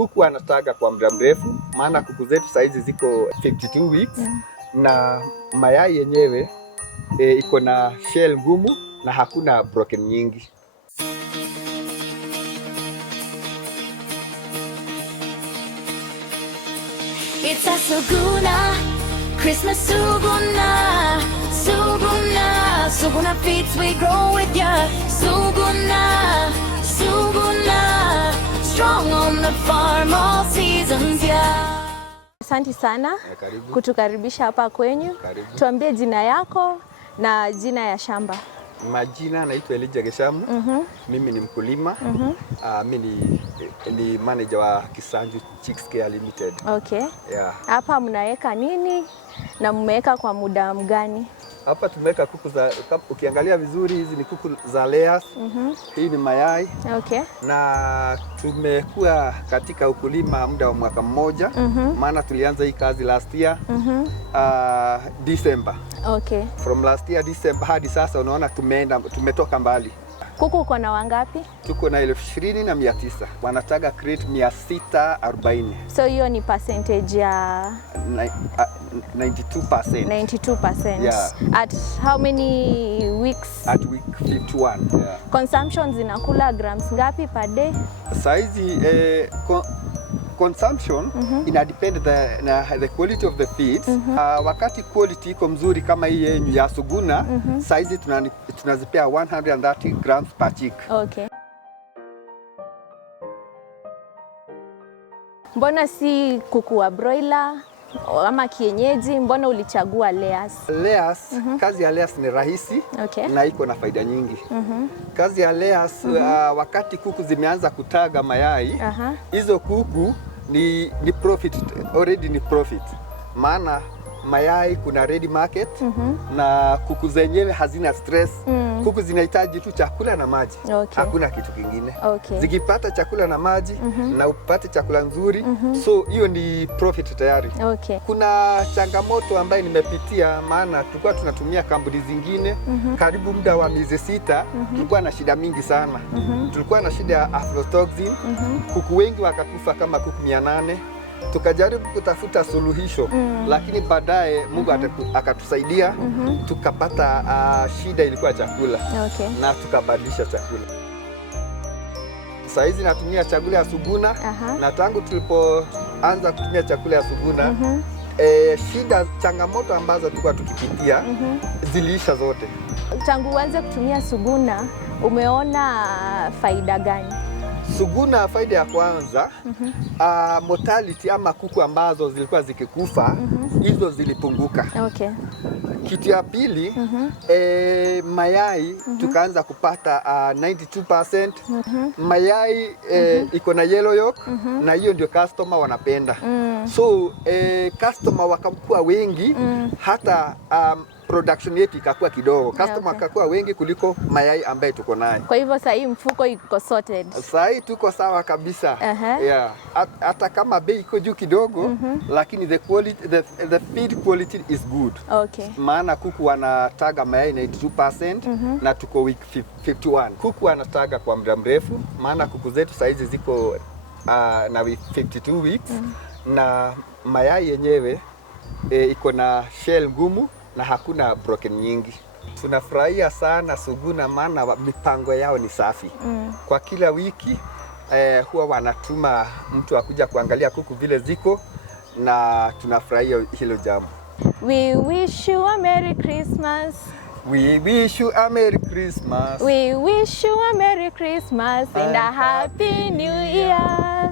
Kuku anataga kwa muda mrefu, maana kuku zetu saizi ziko 52 weeks na mayai yenyewe iko na shell ngumu na hakuna broken nyingi. It's a Suguna, Christmas Suguna, Suguna, Suguna feeds we grow with ya. Suguna, Suguna, strong on the farm all seasons, yeah. Asante sana kutukaribisha hapa kwenyu. Tuambie jina yako na jina ya shamba. Majina naitwa Elijah Geshamu. Mimi ni mkulima. Mimi ni manager wa Kisanju Chicks Care Limited. Okay. Yeah. Hapa mnaweka nini na mmeweka kwa muda mgani? Hapa tumeweka kuku za, ukiangalia vizuri hizi ni kuku za layers. Hii ni mayai. Okay. Na tumekuwa katika ukulima muda wa mwaka mmoja. Maana tulianza hii kazi last year December. Okay. From last year December hadi sasa unaona tumetoka mbali. Kuku uko na wangapi? Tuko na 20,900. Wanataga crate 640. So hiyo ni percentage ya 92%. 92%. Yeah. At how many weeks? At week 51. Yeah. Consumption zinakula grams ngapi per day? Saizi consumption ina depend the quality of the feeds. Wakati quality iko mzuri kama hii yenyu ya Suguna, saizi tunazipea 130 grams per chick. Okay. Mbona si kuku wa broiler ama kienyeji? Mbona ulichagua layers? Layers, kazi ya layers ni rahisi. Okay. Na iko na faida nyingi. Kazi ya layers, wakati kuku zimeanza kutaga mayai, hizo kuku ni profit, already ni profit. Maana mayai kuna ready market na kuku zenyewe hazina stress. Kuku zinahitaji tu chakula na maji. Okay. Hakuna kitu kingine. Okay. Zikipata chakula na maji na upate chakula nzuri, so hiyo ni profit tayari. Okay. Kuna changamoto ambayo nimepitia, maana tulikuwa tunatumia kampuni zingine karibu muda wa miezi 6, tulikuwa na shida mingi sana. Tulikuwa na shida ya aflatoxin, kuku wengi wakakufa kama kuku 800. Tukajaribu kutafuta suluhisho, lakini baadaye Mungu akatusaidia, tukapata shida ilikuwa chakula. Okay. Na tukabadilisha chakula. Saizi natumia chakula ya Suguna na tangu tulipoanza kutumia chakula ya Suguna changamoto ambazo tulikuwa tukipitia ziliisha zote. Tangu uanze kutumia Suguna umeona faida gani? Suguna, faida ya kwanza, mortality ama kuku ambazo zilikuwa zikikufa, hizo zilipunguka. Okay. Kitu ya pili, mayai tukaanza kupata 92%. Mayai iko na yellow yolk na hiyo ndio customer wanapenda. So customer wakakuwa wengi, hata production yetu ikakuwa kidogo. Customer akakuwa wengi kuliko mayai ambaye tuko naye. Kwa hivyo sasa hii mfuko iko sorted. Sasa hii tuko sawa kabisa. Yeah. Hata kama bei iko juu kidogo, lakini the feed quality is good. Okay. Maana kuku wanataga mayai 92% na tuko week 51. Kuku anataga kwa muda mrefu, maana kuku zetu saizi ziko na week 52 weeks na mayai yenyewe iko na shell ngumu na hakuna broken nyingi. Tunafurahia sana Suguna, maana mipango yao ni safi. Kwa kila wiki huwa wanatuma mtu akuja kuangalia kuku vile ziko, na tunafurahia hilo jambo. We wish you a Merry Christmas. We wish you a Merry Christmas. We wish you a Merry Christmas and a Happy New Year.